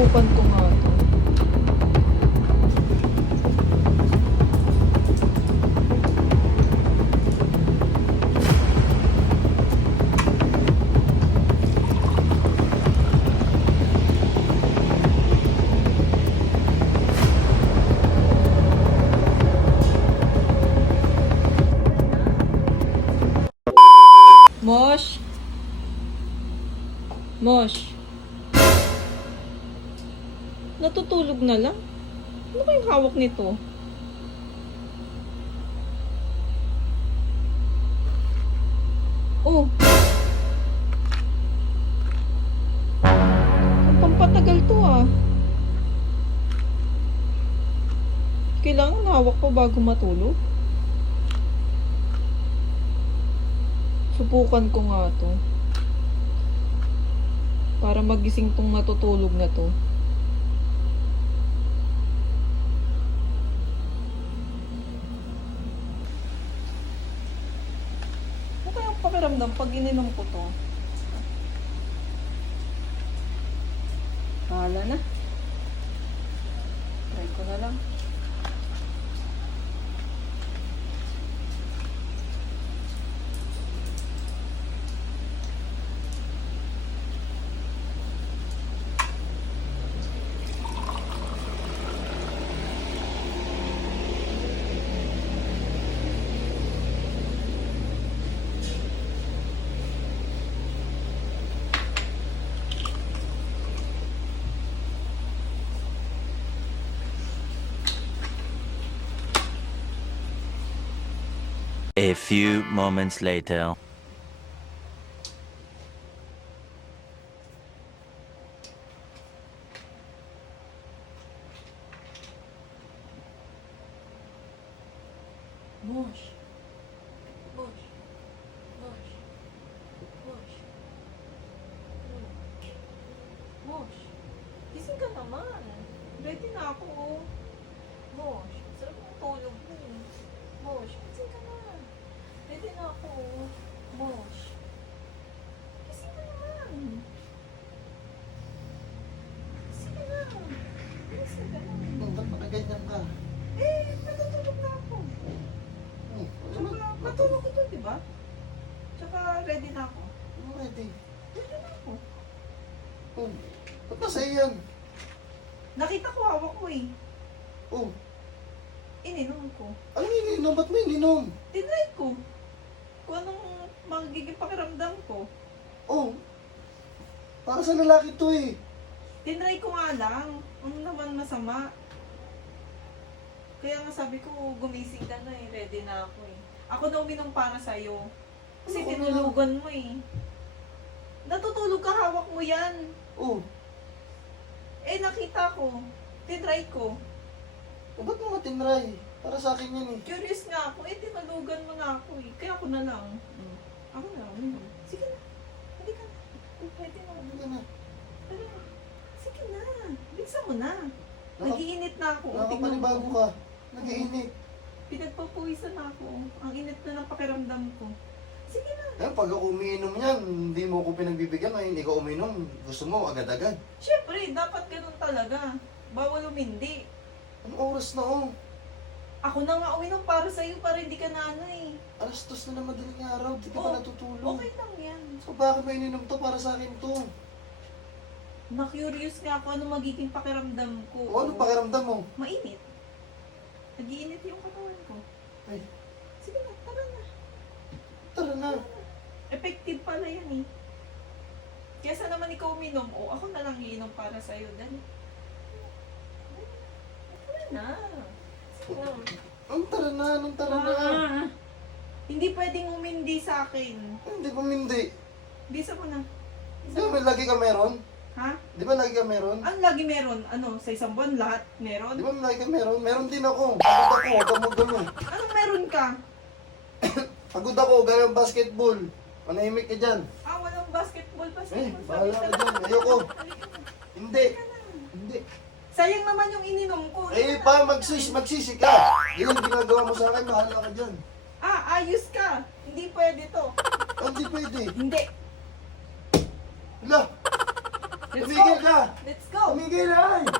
Subukan ko nga to. Mosh? Mosh? Natutulog na lang? Ano ba yung hawak nito? Oh! Ang pampatagal to ah. Kailangan hawak pa bago matulog? Subukan ko nga to. Para magising tong matutulog na to. Ano kayang pakiramdam pag ininom ko to? Bahala na. Try ko na lang. A few moments later. Mosh. Mosh. Mosh. Mosh. Mosh. Gising ka naman. Ready na ako. Oh. Mosh. Sarap ng tulog mo. Mosh. Gising ka na. Ready na ako. Mosh. Gising ka naman. Gising ka na. Gising ka na. Ba't nakaganyan ka? Eh, natutulog na ako. Tsaka, matulog ko to, diba? Tsaka, ready na ako. Ano ready? Ready na ako. Oh, ba't nasa yan? Nakita ko, hawak ko eh. Oh, Ininom ko. anong ininom? Ba't mo ininom? Tinry ko. Kung anong magiging pakiramdam ko. Oh, para sa lalaki to eh. Tinry ko nga lang. Ano naman masama. Kaya nga sabi ko, gumising ka na eh. Ready na ako eh. Ako na uminom para sa'yo. Kasi Ako na. tinulugan mo eh. Natutulog ka, hawak mo yan. Oh, Eh, nakita ko. Tinry ko. ba't mo matinry? Para sa akin yan eh. Curious nga ako. Eh, tinalugan mo nga ako eh. Kaya ako na lang. Ako na lang. uminom. Sige na. Hindi ka na. Pwede na. Ano ka na? Tara. Sige na. Bigsan mo na. Nag-iinit na ako. Nakapanibago ka. Nag-iinit. Pinagpapawisan na ako. Ang init na ng pakiramdam ko. Sige na. Eh, pag ako umiinom yan, hindi mo ko pinagbibigyan. Ay, hindi ka uminom. Gusto mo, agad-agad. Siyempre, dapat ganun talaga. Bawal umindi. Anong oras na oh? Ako na nga uminom para sa'yo para hindi ka na ano eh. Alas 2 na ng madaling araw. Di ka Oh, pa natutulog. Okay lang yan. So bakit mo ininom to? Para sa akin to. Na-curious nga ako ano magiging pakiramdam ko. O anong pakiramdam mo? Mainit. Nag-iinit yung katawan ko. Ay, Sige na, tara na. tara na. Effective pala yan eh. Kesa naman ikaw uminom, o ako na lang iinom para sa'yo. Dali. Tara na. Sige na. Anong tara na? Anong tara na? Ah, hindi pwedeng umindi sa akin. Hindi pa hindi. Bisa mo na. Di ba lagi ka meron? Ha? Di ba lagi ka meron? Ano lagi meron? Ano, sa isang buwan lahat meron? Di ba lagi ka meron? Meron din ako. Pagod ako, huwag kang magdalo. Anong meron ka? Pagod ako, gaya basketball. Manahimik ka dyan. Ah, walang basketball pa Eh, bahala ka dyan. Ayoko. Hindi. Hindi. Sayang naman yung ininom ko. Eh, pa, magsisi ka. Yun ang ginagawa mo sa akin, bahala ka dyan. Ah, ayos ka. Hindi pwede to. Oh, hindi pwede. Hindi. Hala, Let's Tumigil go! ka! Let's go! Tumigil ay!